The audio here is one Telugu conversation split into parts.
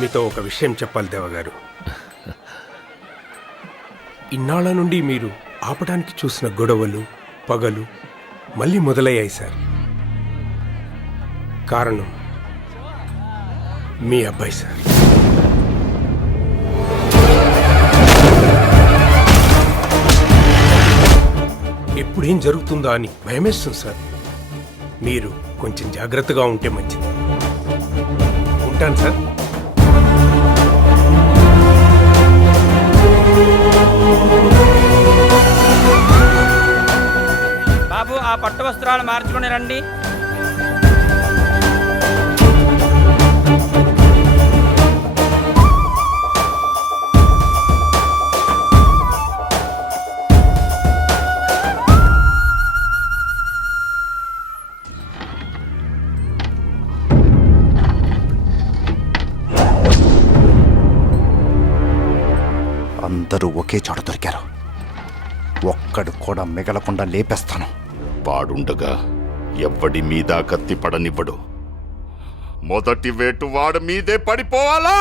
మీతో ఒక విషయం చెప్పాలి దేవగారు. ఇన్నాళ్ళ నుండి మీరు ఆపడానికి చూసిన గొడవలు పగలు మళ్ళీ మొదలయ్యాయి సార్. కారణం మీ అబ్బాయి సార్. ఎప్పుడేం జరుగుతుందా అని భయమేస్తుంది సార్. మీరు కొంచెం జాగ్రత్తగా ఉంటే మంచిది. ఉంటాను సార్. బాబు, ఆ పట్టు వస్త్రాలు మార్చుకుని రండి. అందరూ ఒకే చోట దొరికారు. ఒక్కడు కూడా మిగలకుండా లేపేస్తాను. వాడుండగా ఎవ్వడి మీద కత్తి పడనివ్వడు. మొదటి వేటు వాడు మీదే పడిపోవాలా?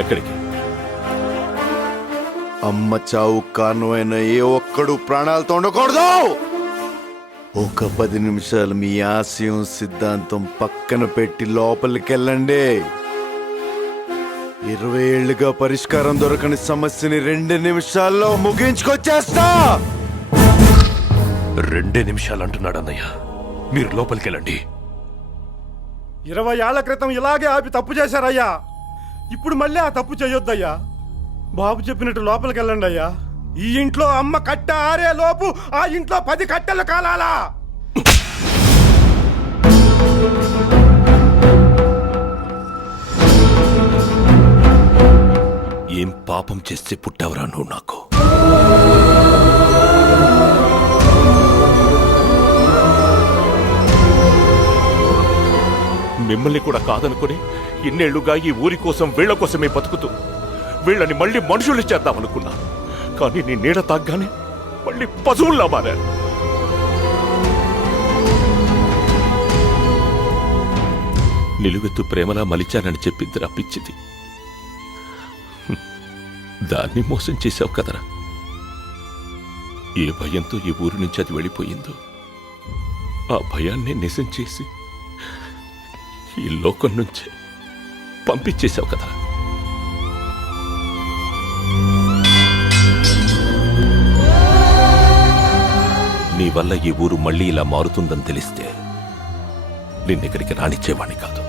ఎక్కడికి? అమ్మ చావు కారణమైన ఏ ఒక్కడు ప్రాణాలతో ఉండకూడదు. ఒక 10 నిమిషాలు మీ ఆశయం సిద్ధాంతం పక్కన పెట్టి లోపలికెళ్ళండి. 20 ఏళ్లుగా పరిష్కారం దొరకని సమస్యని 2 నిమిషాల్లో ముగించుకొచ్చేస్తా. 2 నిమిషాలు అంటున్నాడు అన్నయ్య. మీరు లోపలికెళ్ళండి. 20 ఏళ్ల క్రితం ఇలాగే ఆపి తప్పు చేశారయ్యా. ఇప్పుడు మళ్ళీ ఆ తప్పు చేయొద్దయ్యా. బాబు చెప్పినట్టు లోపలికి వెళ్ళండి అయ్యా. ఈ ఇంట్లో అమ్మ కట్టె ఆరే లోపు ఆ ఇంట్లో 10 కట్టెలు కాలాలా? ఏం పాపం చేస్తే పుట్టావురా నువ్వు నాకు? మిమ్మల్ని కూడా కాదనుకుని ఇన్నేళ్లుగా ఈ ఊరి కోసం వీళ్ల కోసమే బతుకుతూ వీళ్ళని మళ్ళీ మనుషులు చేద్దామనుకున్నా. కానీ నీ నీడ తాగ్గానే మళ్ళీ పశువుల్లా మారారు. నిలువెత్తు ప్రేమలా మలిచానని చెప్పిందిరా పిచ్చిది. దాన్ని మోసం చేశావు కదరా. ఏ భయంతో ఈ ఊరి నుంచి అది వెళ్ళిపోయిందో ఆ భయాన్ని నిజం చేసి ఈ లోకం నుంచే పంపించేశావు కదరా. నీ వల్ల ఈ ఊరు మళ్ళీ ఇలా మారుతుందని తెలిస్తే నిన్నెక్కడికి రానిచ్చేవాణ్ణి కాదు.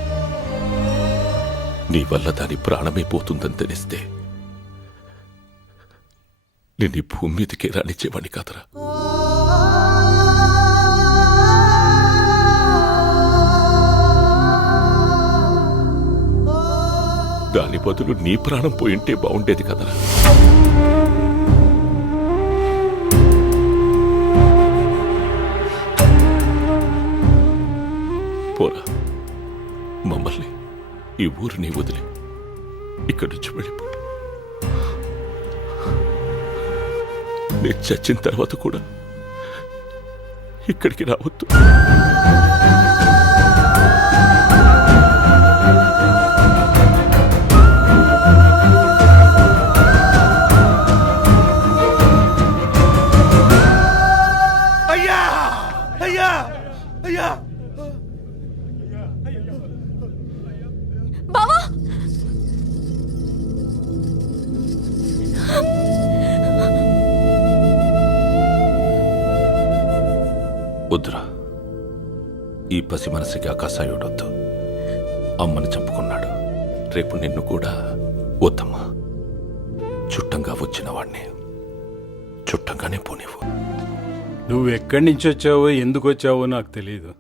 నీ వల్ల దాని ప్రాణమే పోతుందని తెలిస్తే నిన్ను ఈ భూమి మీదకే రానిచ్చేవాణ్ణి కాదురా. దాని బదులు నీ ప్రాణం పోయింటే బాగుండేది కదరా. పోరా, మమ్మల్ని ఈ ఊరిని వదిలి ఇక్కడి నుంచి వెళ్ళిపో. నేను చచ్చిన తర్వాత కూడా ఇక్కడికి రావద్దు. అయ్యా అయ్యా అయ్యా బావా! వద్దురా, ఈ పసి మనసుకి ఆకాశాయుడొద్దు. అమ్మని చంపుకున్నాడు. రేపు నిన్ను కూడా వద్దమ్మా. చుట్టంగా వచ్చిన వాడిని చుట్టంగానే పోనివ్వు. నువ్వు ఎక్కడి నుంచి వచ్చావో ఎందుకు వచ్చావో నాకు తెలియదు,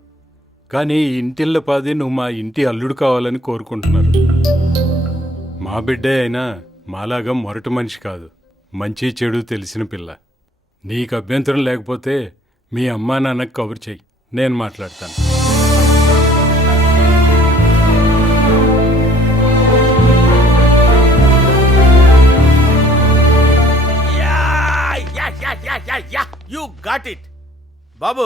కానీ ఈ ఇంటిళ్ళ పాది నువ్వు మా ఇంటి అల్లుడు కావాలని కోరుకుంటున్నారు. మా బిడ్డే అయినా మాలాగా మొరటి మనిషి కాదు, మంచి చెడు తెలిసిన పిల్ల. నీకు అభ్యంతరం లేకపోతే మీ అమ్మా నాన్నకు కబురు చెయ్యి, నేను మాట్లాడతాను. యు గాట్ ఇట్ బాబు.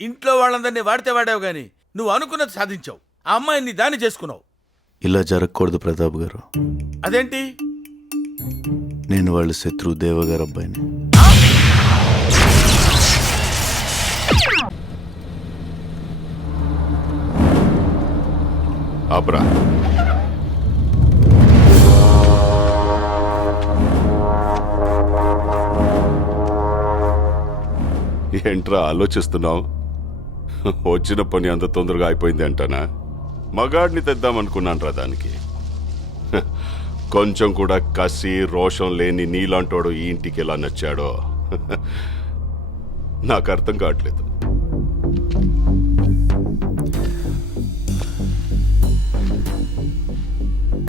ఇంట్లో వాళ్ళందరినీ వాడితే వాడావు గాని నువ్వు అనుకున్నది సాధించావు. ఆ అమ్మాయిని దాన్ని చేసుకున్నావు. ఇలా జరగకూడదు ప్రతాప్ గారు. అదేంటి? నేను వాళ్ళ శత్రువు దేవగారు అబ్బాయిని. ఆబ్రా, ఏంట్రా ఆలోచిస్తున్నావు? వచ్చిన పని అంత తొందరగా అయిపోయింది అంటానా? మగాడిని తెద్దామనుకున్నాను రా దానికి. కొంచెం కూడా కసి రోషం లేని నీలాంటోడు ఈ ఇంటికి ఎలా నచ్చాడో నాకు అర్థం కావట్లేదు.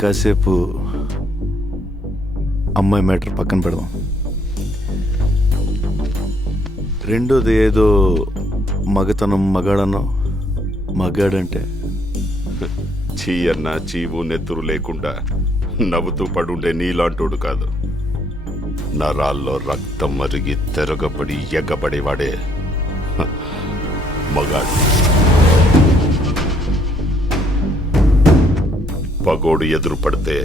కాసేపు అమ్మాయి మ్యాటర్ పక్కన పెడదాం. రెండోది ఏదో మగతనం మగాడనో. మగాడంటే చీ అన్న చీవు నెత్తురు లేకుండా నవ్వుతూ పడుండే నీలాంటోడు కాదు. నరాల్లో రక్తం మరిగి తెరగబడి ఎగ్గబడేవాడే మగాడు. పగోడు ఎదురు పడితే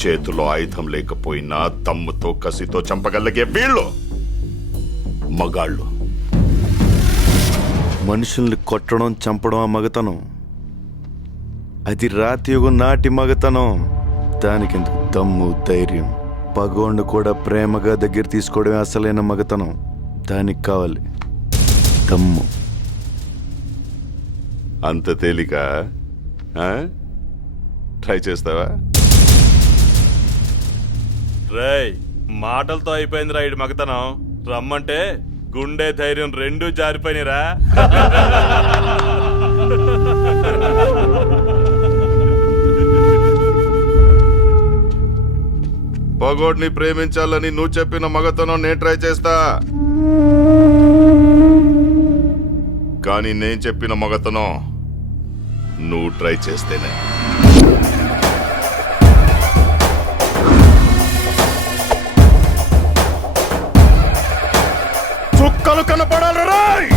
చేతిలో ఆయుధం లేకపోయినా దమ్ముతో కసితో చంపగలిగే వీళ్ళు మగాళ్ళు. మనుషుల్ని కొట్టడం చంపడం ఆ మగతనం. అది రాతియుగం నాటి మగతనం. దానికెందుకు దమ్ము ధైర్యం? పగోండు కూడా ప్రేమగా దగ్గర తీసుకోవడమే అసలైన మగతనం. దానికి కావాలి దమ్ము. అంత తేలిక? ట్రై చేస్తావా? రేయ్, మాటలతో అయిపోయిందిరా ఇటు మగతనం. రమ్మంటే గుండె ధైర్యం రెండూ జారిపోయినరా. పగోడ్ని ప్రేమించాలని నువ్వు చెప్పిన మగతనం నేను ట్రై చేస్తా, కానీ నేను చెప్పిన మగతనం నువ్వు ట్రై చేస్తేనే. చుక్కలు కనపడాలి రాయ్.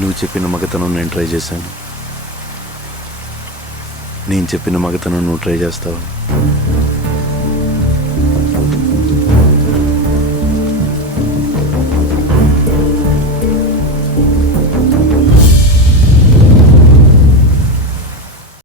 నువ్వు చెప్పిన మగతనం నేను ట్రై చేశాను. నేను చెప్పిన మగతనం నువ్వు ట్రై చేస్తావు.